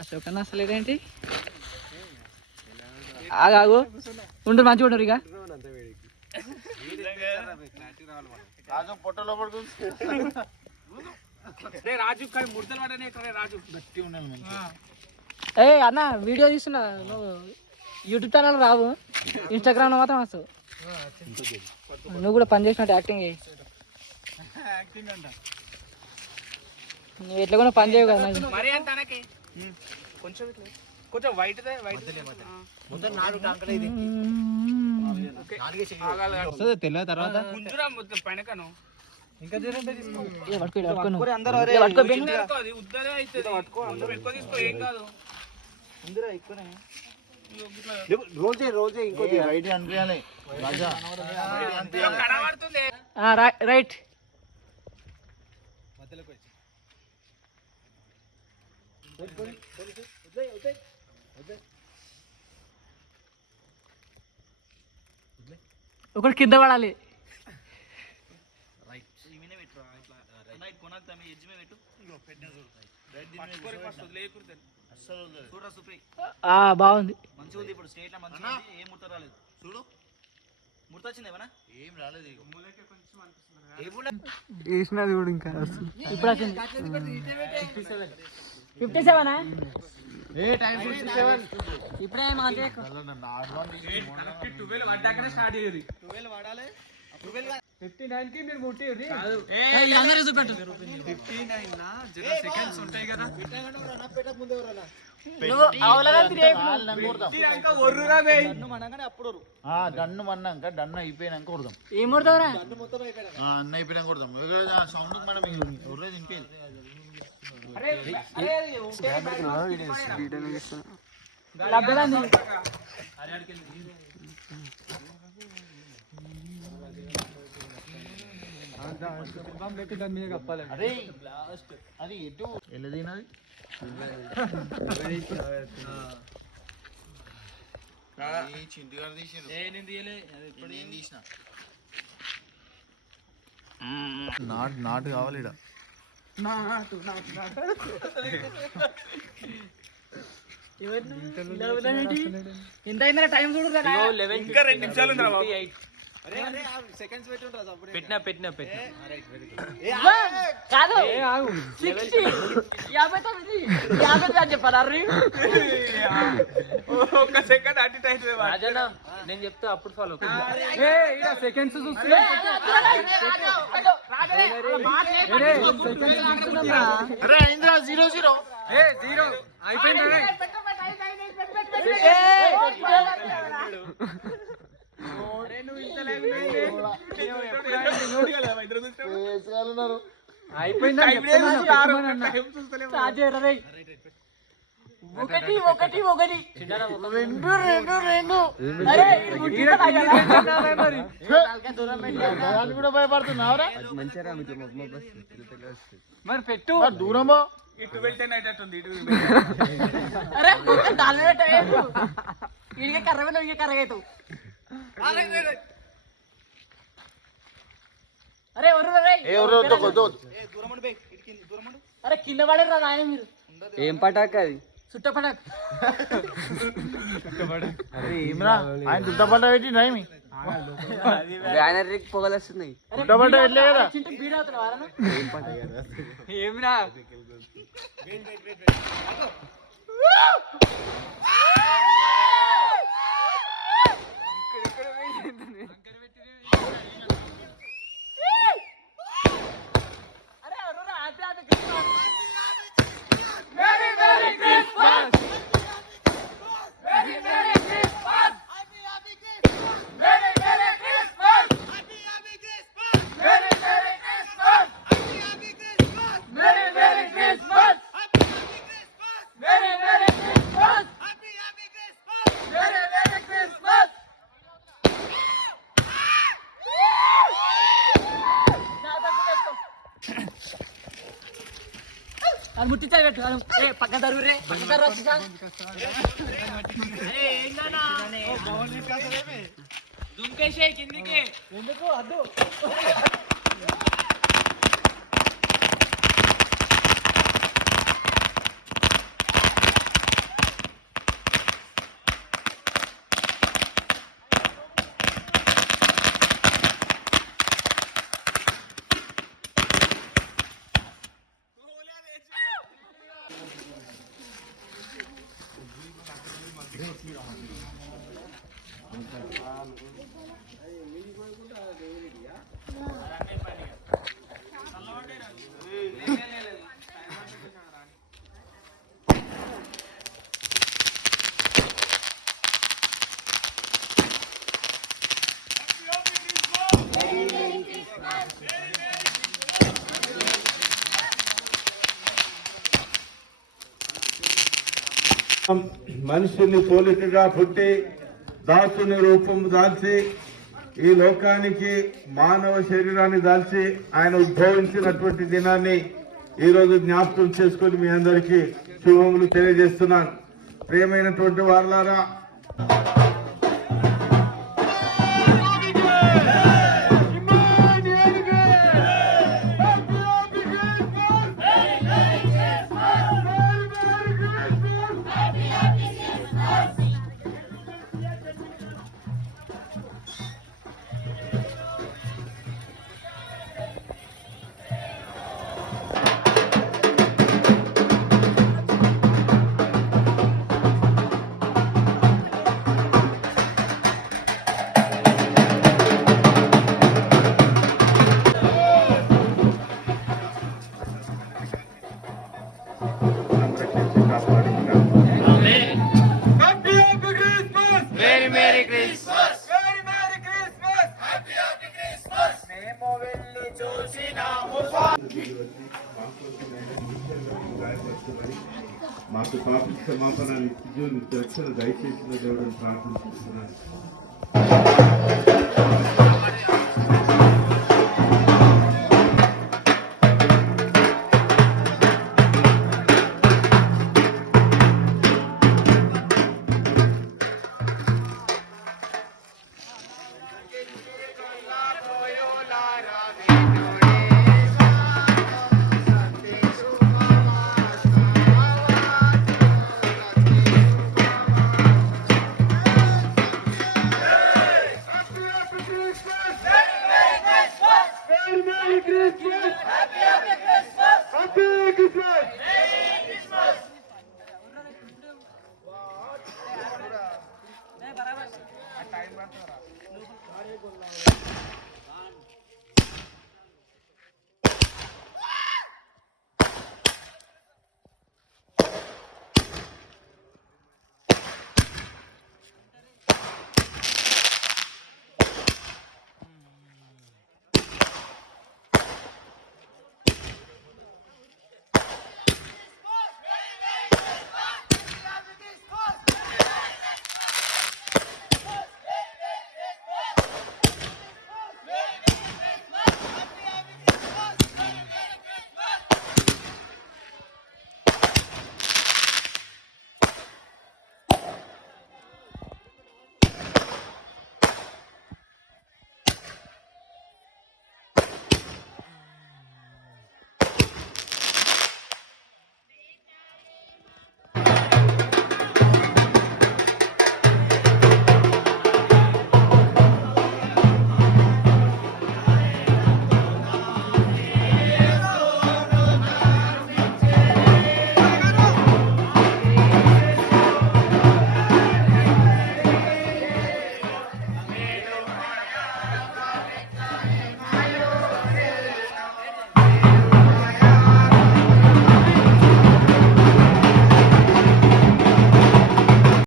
అశోకన్న అసలు ఏంటి ఆగు ఉండరు మంచిగా ఉండరు ఇక ఏ అన్న వీడియో తీస్తున్నా నువ్వు యూట్యూబ్ ఛానల్ రావు ఇన్స్టాగ్రామ్లో మాత్రం వస్తావు నువ్వు కూడా పని చేసినట్టు యాక్టింగ్ నువ్వు ఎట్లా కూడా పని చేయవు కదా కొంచెం వైట్ తెల్ల తర్వాత ఇంకా రోజే ఇంకోటి వైట్ అనిపించాలి రైట్ ఒకటి కింద పడాలి బాగుంది వేసినది కూడా ఇంకా ఇప్పుడు వచ్చింది 57 ఇప్పుడే డన్ను మన్నాక డన్ను అయిపోయినాక కొడదాం ఏం కొడతావురా అన్న అయిపోయినాక కొడదాం సౌండ్ మేడం అరే అది ఎటు వెళ్ళదినది చింటిగాడు తీసిన నాటు కావాలి ఇడ ఎంత అయిందా టైం చూడు ఇంకా 2 నిమిషాలు పెట్టినా కాదు 50 చెప్పాలి ఒక సెకండ్ అటు రాజన్న నేను చెప్తా అప్పుడు ఫాలో సెకండ్స్ చూస్తున్నా అయిపోయింది ఒకటి కూడా భయపడుతున్నావురా మరి పెట్టు దూరమో ఇటు వెళ్తేనే అయ్యేటట్టుంది ఇక కర్ర ఇక కర్రగైతావు అరే అరే కింద పడరా నాయన మీరు ఏం పటాక అది చుట్ట పటాక ఏమరా ఆయన చుట్ట పట్ట పెట్టి నాయమి పొగలేస్తున్నాయి ఏమిరా ముట్టించాలి పక్కన తరువురే దుంకేసే కిందికి ఎందుకు అద్దు మనిషిని పోలికగా పుట్టి దాసుని రూపం దాల్చి ఈ లోకానికి మానవ శరీరాన్ని దాల్చి ఆయన ఉద్భవించినటువంటి దినాన్ని ఈ రోజు జ్ఞాపకం చేసుకుని మీ అందరికీ శుభములు తెలియజేస్తున్నాను. ప్రియమైనటువంటి వారలారా, మాకు పాప క్షమాపణ నిత్య రక్షణ దయచేసిన దేవుడిని ప్రార్థిస్తున్నాను.